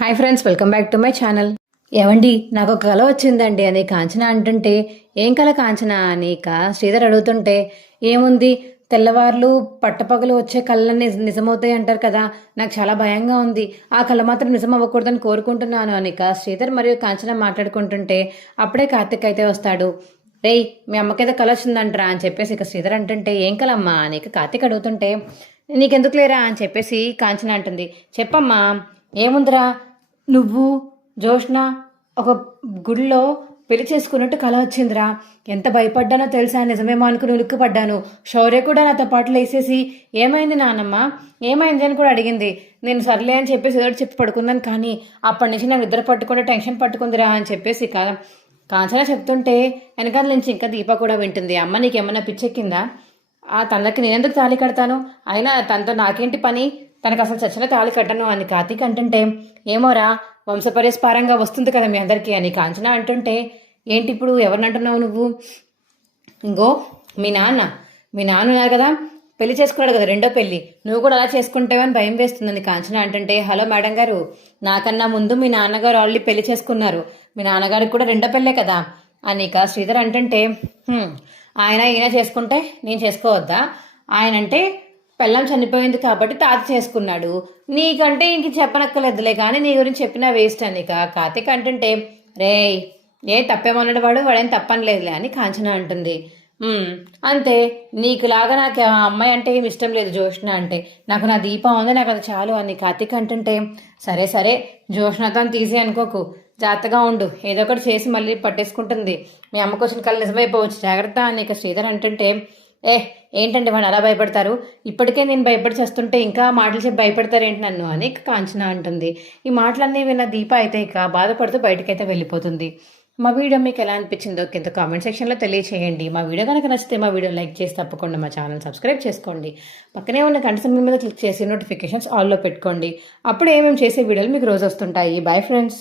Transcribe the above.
Hi friends, welcome back to my channel. ఏవండి, నాకు ఒక కళ వచ్చిందండి అని కాంచన అంటుంటే, ఏం కళ కాంచన అని శ్రీధర్ అడుగుతుంటే, ఏముంది తెల్లవార్లు పట్టపగలు వచ్చే కళ్ళని నిజమవుతాయి అంటారు కదా, నాకు చాలా భయంగా ఉంది, ఆ కళ మాత్రం నిజం అవ్వకూడదని కోరుకుంటున్నాను అని శ్రీధర్ మరియు కాంచన మాట్లాడుకుంటుంటే అప్పుడే కార్తిక్ అయితే వస్తాడు. రేయ్, మీ అమ్మకైతే కళ వచ్చిందంటరా అని చెప్పేసి శ్రీధర్ అంటుంటే, ఏం కలమ్మా అని కార్తిక్ అడుగుతుంటే, నీకెందుకు లేరా అని చెప్పేసి కాంచన అంటుంది. చెప్పమ్మా, ఏముందిరా, నువ్వు జోష్న ఒక గుడిలో పెళ్లి చేసుకున్నట్టు కళ వచ్చిందిరా. ఎంత భయపడ్డానో తెలుసా, నిజమేమో అనుకుని ఉలిక్కిపడ్డాను. శౌర్య కూడా నాతో పాటు లేసేసి ఏమైంది నాన్నమ్మ, ఏమైంది అని కూడా అడిగింది. నేను సర్లే అని చెప్పేసి ఏదో చెప్పి పడుకున్నాను, కానీ అప్పటి నుంచి నాకు నిద్ర పట్టుకుంటే టెన్షన్ పట్టుకుందిరా అని చెప్పేసి కాంచన చెప్తుంటే వెనకాల నుంచి ఇంకా దీప కూడా వింటుంది. అమ్మ, నీకేమన్నా పిచ్చెక్కిందా? ఆ తనకి నేనెందుకు తాళి కడతాను, అయినా తనతో నాకేంటి పని, తనకు అసలు చచ్చిన తాళి కట్టను అని కార్తీక్ అంటుంటే, ఏమోరా వంశపరిస్పారంగా వస్తుంది కదా మీ అందరికీ అని కాంచన అంటుంటే, ఏంటి ఇప్పుడు ఎవరిని అంటున్నావు నువ్వు? ఇంకో మీ నాన్న ఉన్నారు కదా, పెళ్లి చేసుకున్నాడు కదా, రెండో పెళ్లి, నువ్వు కూడా అలా చేసుకుంటావని భయం వేస్తుందని కాంచన అంటుంటే, హలో మేడం గారు, నాకన్నా ముందు మీ నాన్నగారు ఆల్రెడీ పెళ్లి చేసుకున్నారు, మీ నాన్నగారికి కూడా రెండో పెళ్ళే కదా అని శ్రీధర్ అంటుంటే, ఆయన ఈయన చేసుకుంటే నేను చేసుకోవద్దా? ఆయన అంటే పెళ్ళం చనిపోయింది కాబట్టి తాత చేసుకున్నాడు, నీకంటే ఇంక చెప్పనక్కర్లేదులే కానీ నీ గురించి చెప్పినా వేస్ట్ అని కార్తీక్ అంటుంటే, రే ఏ తప్పేమన్నాడు వాడేం తప్పనిలేదులే అని కాంచన అంటుంది. అంతే, నీకులాగా నాకు ఆ అమ్మాయి అంటే ఏమి ఇష్టం లేదు జోష్న అంటే, నాకు నా దీపం ఉంది, నాకు అది చాలు అని కార్తీక్ అంటుంటే, సరే సరే జోష్నతో తీసి అనుకోకు, జాగ్రత్తగా ఉండు, ఏదో ఒకటి చేసి మళ్ళీ పట్టేసుకుంటుంది, మీ అమ్మకు వచ్చిన కళ్ళు నిజమైపోవచ్చు, జాగ్రత్త అని శ్రీధర్ అంటుంటే, ఏంటంటే వాడు అలా భయపడతారు, ఇప్పటికే నేను భయపడి చేస్తుంటే ఇంకా మాటలు చెప్పి భయపడతారేంటి నన్ను అని కాంచన అంటుంది. ఈ మాటలన్నీ విన్న దీప అయితే బాధపడుతూ బయటకైతే వెళ్ళిపోతుంది. మా వీడియో మీకు ఎలా అనిపించిందో కింద కామెంట్ సెక్షన్లో తెలియచేయండి. మా వీడియో కనుక నచ్చితే మా వీడియో లైక్ చేసి తప్పకుండా మా ఛానల్ సబ్స్క్రైబ్ చేసుకోండి. పక్కనే ఉన్న గంట సింబల్ మీద క్లిక్ చేసి నోటిఫికేషన్స్ ఆల్లో పెట్టుకోండి. అప్పుడు ఏమేమి చేసే వీడియోలు మీకు రోజు వస్తుంటాయి. Bye friends.